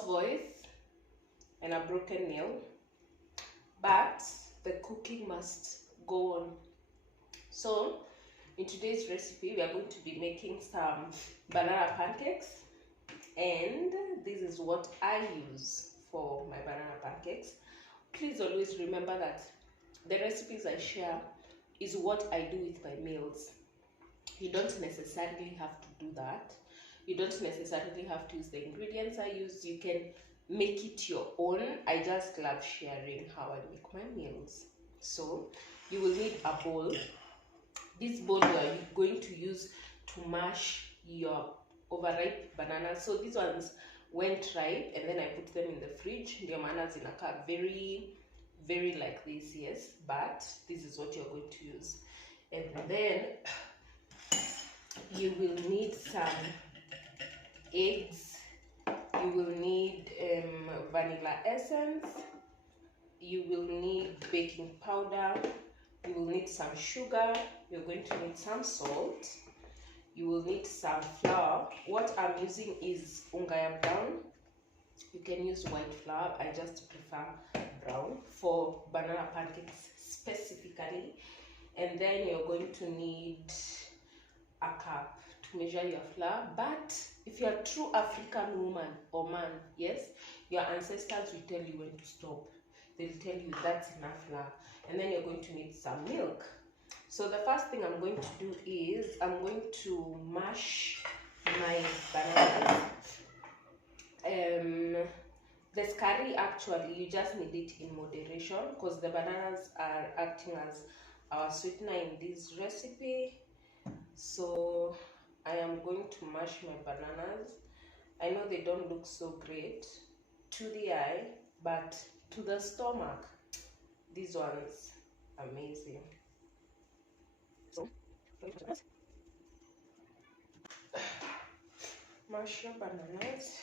hoarse voice and a broken nail, but the cooking must go on. So in today's recipe, we are going to be making some banana pancakes, and this is what I use for my banana pancakes. Please always remember that the recipes I share is what I do with my meals. You don't necessarily have to do that. You don't necessarily have to use the ingredients I use. You can make it your own. I just love sharing how I make my meals. So you will need a bowl. This bowl you are going to use to mash your overripe bananas. So these ones went ripe and then I put them in the fridge. The bananas in a cup, very like this, yes, but this is what you're going to use. And then you will need some eggs, you will need vanilla essence, you will need baking powder, you will need some sugar, you're going to need some salt, you will need some flour. What I'm using is ungaya brown. You can use white flour, I just prefer brown for banana pancakes specifically. And then you're going to need a cup to measure your flour. But if you're a true African woman or man, yes, your ancestors will tell you when to stop. They'll tell you that's enough flour. And then you're going to need some milk. So the first thing I'm going to do is I'm going to mash my bananas. The curry, actually you just need it in moderation because the bananas are acting as our sweetener in this recipe. So I am going to mash my bananas. I know they don't look so great to the eye, but to the stomach, these ones amazing. So mash your bananas.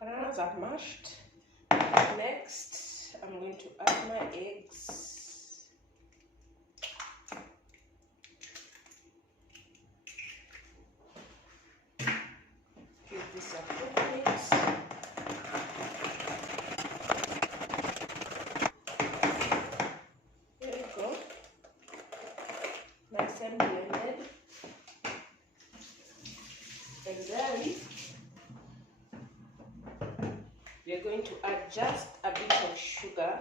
Bananas are mashed. Next, I'm going to add my eggs. Give this a quick mix. There you go. Nice and blended. And then we're going to add just a bit of sugar,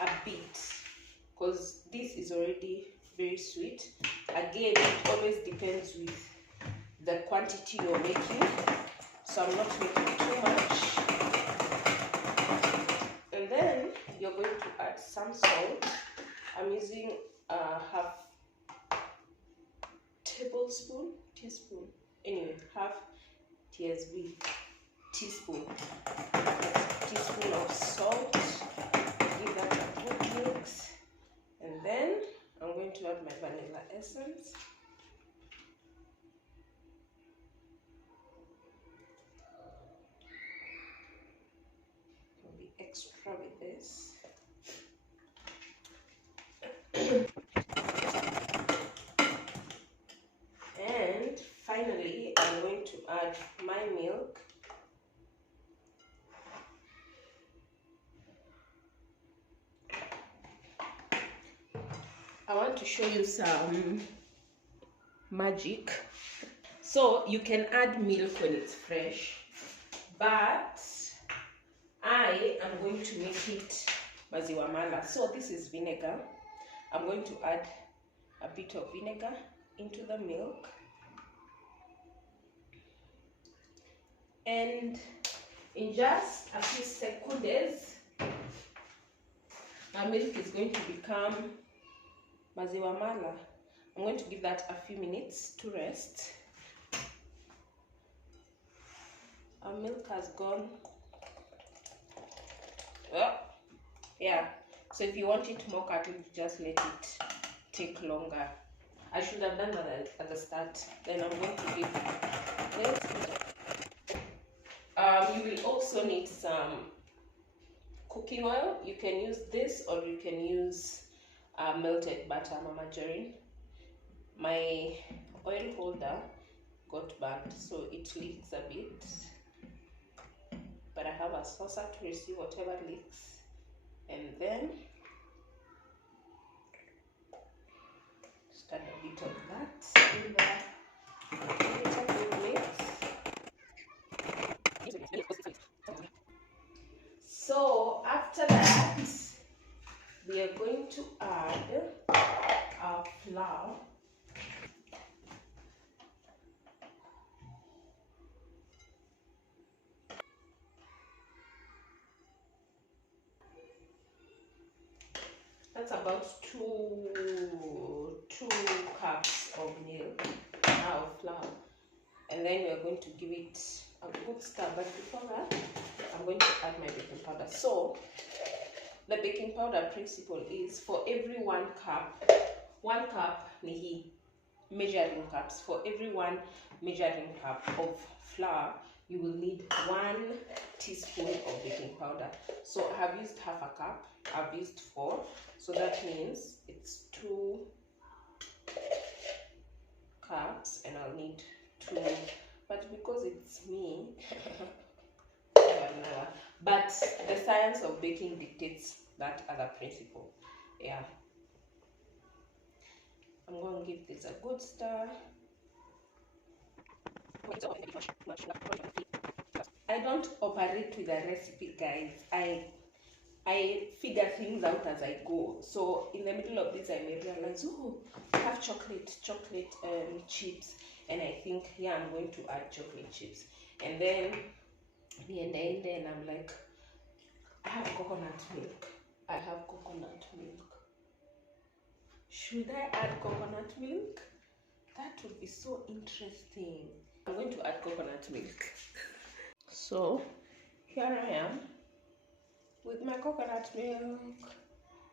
a bit, because this is already very sweet. Again, it always depends with the quantity you're making, so I'm not making too much. And then you're going to add some salt. I'm using half teaspoon, half teaspoon of salt. Give that a good mix, and then I'm going to add my vanilla essence. I'll be extra with this. And finally, I'm going to add my milk. I want to show you some magic. So you can add milk when it's fresh, but I am going to make it maziwa mala. So this is vinegar. I'm going to add a bit of vinegar into the milk, and in just a few seconds our milk is going to become maziwa mala. I'm going to give that a few minutes to rest. Our milk has gone. Oh, yeah. So if you want it more curdled, just let it take longer. I should have done that at the start. Then I'm going to give this. You will also need some cooking oil. You can use this, or you can use melted butter, margarine. My oil holder got burnt, so it leaks a bit, but I have a saucer to receive whatever leaks. And then just add a bit of that in there. So after that, we are going to add our flour. That's about two cups of milk, of flour, and then we are going to give it a good stir. But before that, I'm going to add my baking powder. So the baking powder principle is for every 1 cup ni measuring cups. For every 1 measuring cup of flour, you will need 1 teaspoon of baking powder. So I have used half a cup. I've used 4, so that means it's 2 cups, and I'll need 2. But because it's me, but the science of baking dictates that other principle. Yeah, I'm going to give this a good stir. I don't operate with a recipe, guys. I figure things out as I go. So in the middle of this, I may realize, oh, I have chocolate chips, and I think, yeah, I'm going to add chocolate chips. And then and I'm like, I have coconut milk. Should I add coconut milk? That would be so interesting. I'm going to add coconut milk. So here I am with my coconut milk.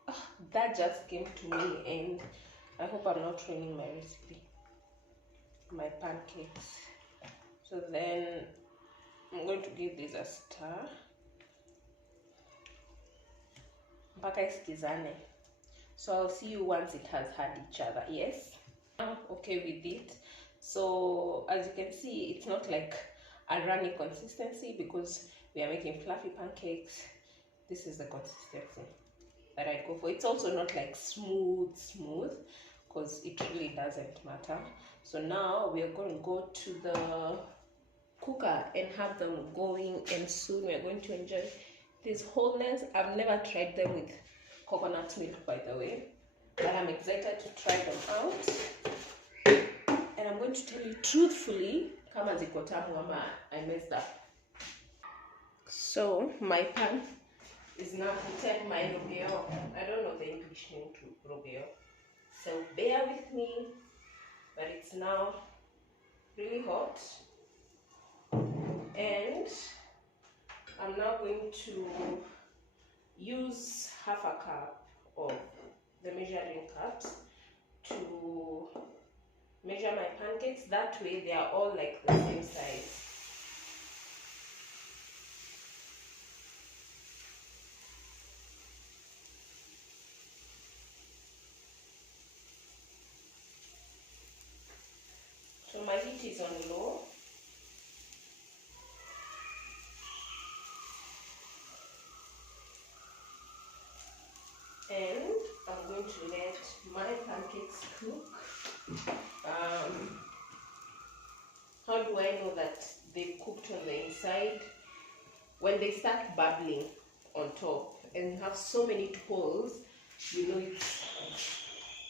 Oh, that just came to me, and I hope I'm not ruining my recipe, my pancakes. So then I'm going to give this a stir. Mpaka isikizane. So I'll see you once it has had each other. Yes, I'm okay with it. So as you can see, it's not like a runny consistency because we are making fluffy pancakes. This is the consistency that I go for. It's also not like smooth, because it really doesn't matter. So now we are going to go to the cooker and have them going, and soon we are going to enjoy this wholeness. I've never tried them with coconut milk, by the way, but I'm excited to try them out. And I'm going to tell you truthfully, kama ziko tamu ama I messed up. So my pan is now heated, my robeo. I don't know the English name to robeo, so bear with me, but it's now really hot. And I'm now going to use half a cup of the measuring cups to measure my pancakes. That way they are all like the same size. So my heat is on low. And I'm going to let my pancakes cook. How do I know that they've cooked on the inside? When they start bubbling on top and have so many holes, you know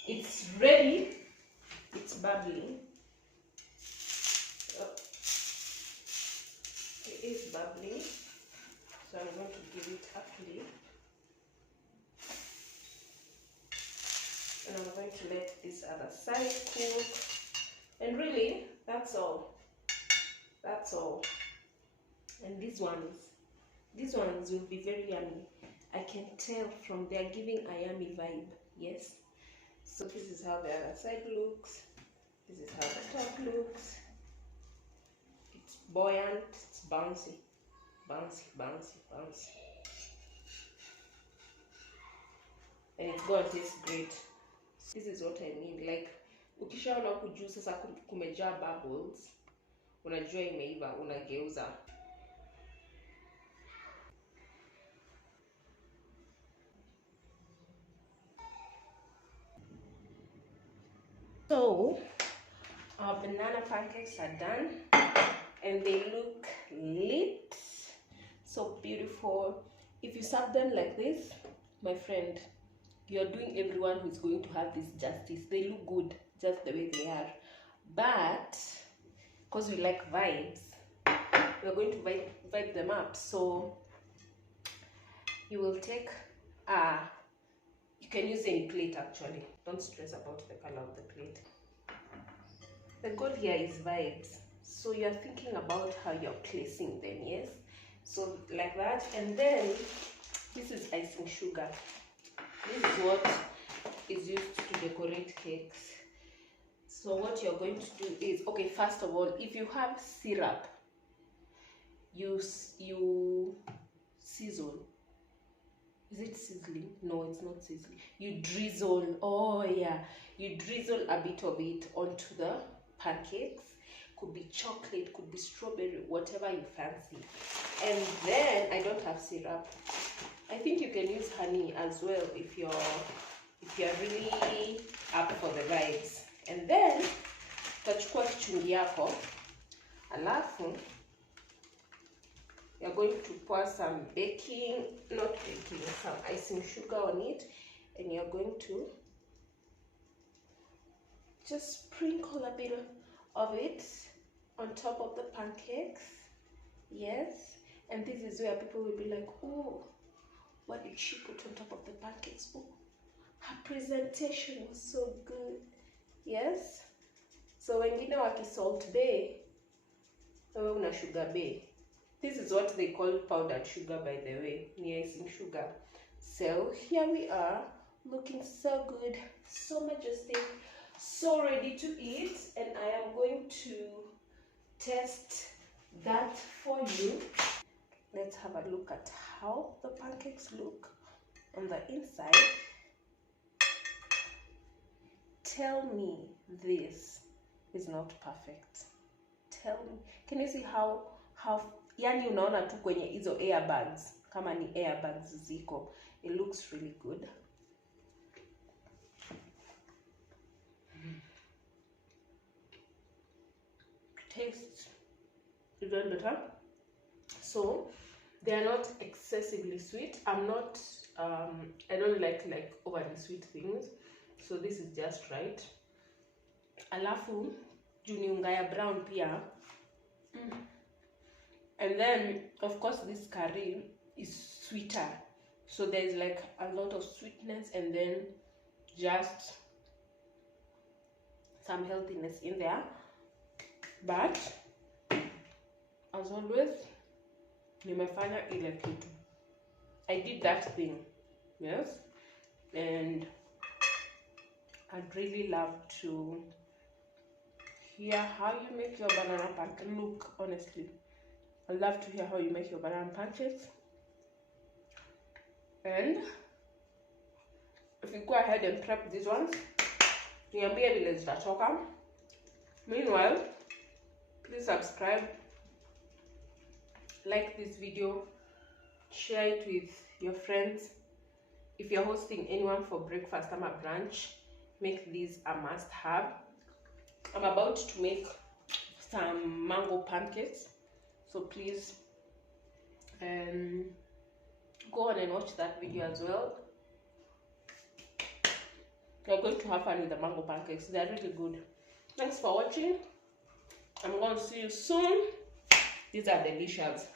it's ready. It's bubbling. It is bubbling, so I'm going to give it a flip. And I'm going to let this other side cook. And really, that's all. And these ones will be very yummy. I can tell from they're giving a yummy vibe. Yes. So this is how the other side looks. This is how the top looks. It's buoyant, it's bouncy. and it's gonna taste great. This is what I mean, like ukishaona huku juu sasa kumejaa bubbles, unajua imeiva, unageuza. So our banana pancakes are done and they look lit, so beautiful. If you serve them like this, my friend, you're doing everyone who's going to have this justice. They look good just the way they are, but because we like vibes, we're going to vibe them up. So you will take you can use any plate actually. Don't stress about the color of the plate. The goal here is vibes. So you're thinking about how you're placing them, yes? So like that, and then this is icing sugar. This is what is used to decorate cakes. So what you're going to do is, okay, first of all, if you have syrup, you sizzle. Is it sizzling? No, it's not sizzling. You drizzle, oh yeah, you drizzle a bit of it onto the pancakes. Could be chocolate, could be strawberry, whatever you fancy. And then I don't have syrup. I think you can use honey as well if you're really up for the vibes. And then utachukua kichungi yako, alafu you're going to pour some some icing sugar on it, and you're going to just sprinkle a bit of it on top of the pancakes. Yes, and this is where people will be like, oh, what did she put on top of the pancakes? Oh, her presentation was so good. Yes, so wengine waki-salt bay, wewe una sugar bay. This is what they call powdered sugar, by the way, icing sugar. So here we are, looking so good, so majestic, so ready to eat, and I am going to test that for you. Let's have a look at how the pancakes look on the inside. Tell me this is not perfect. Tell me, can you see how yani unaona tu kwenye hizo airbags, kama ni airbags ziko. It looks really good. Tastes even better. So they are not excessively sweet. I'm not I don't like overly sweet things, so this is just right. Alafu juni unga ya brown pia. And then of course this curry is sweeter, so there's like a lot of sweetness and then just some healthiness in there. But as always, nimefanya ile kitu. I did that thing, yes, and I'd really love to hear how you make your banana pancake. Look, honestly, I'd love to hear how you make your banana pancakes. And if you go ahead and prep these ones, niambie vile zitatoka. Meanwhile, please subscribe, like this video, share it with your friends. If you're hosting anyone for breakfast or brunch, make these a must-have. I'm about to make some mango pancakes, so please go on and watch that video as well. You're going to have fun with the mango pancakes. They're really good. Thanks for watching. I'm going to see you soon. These are delicious.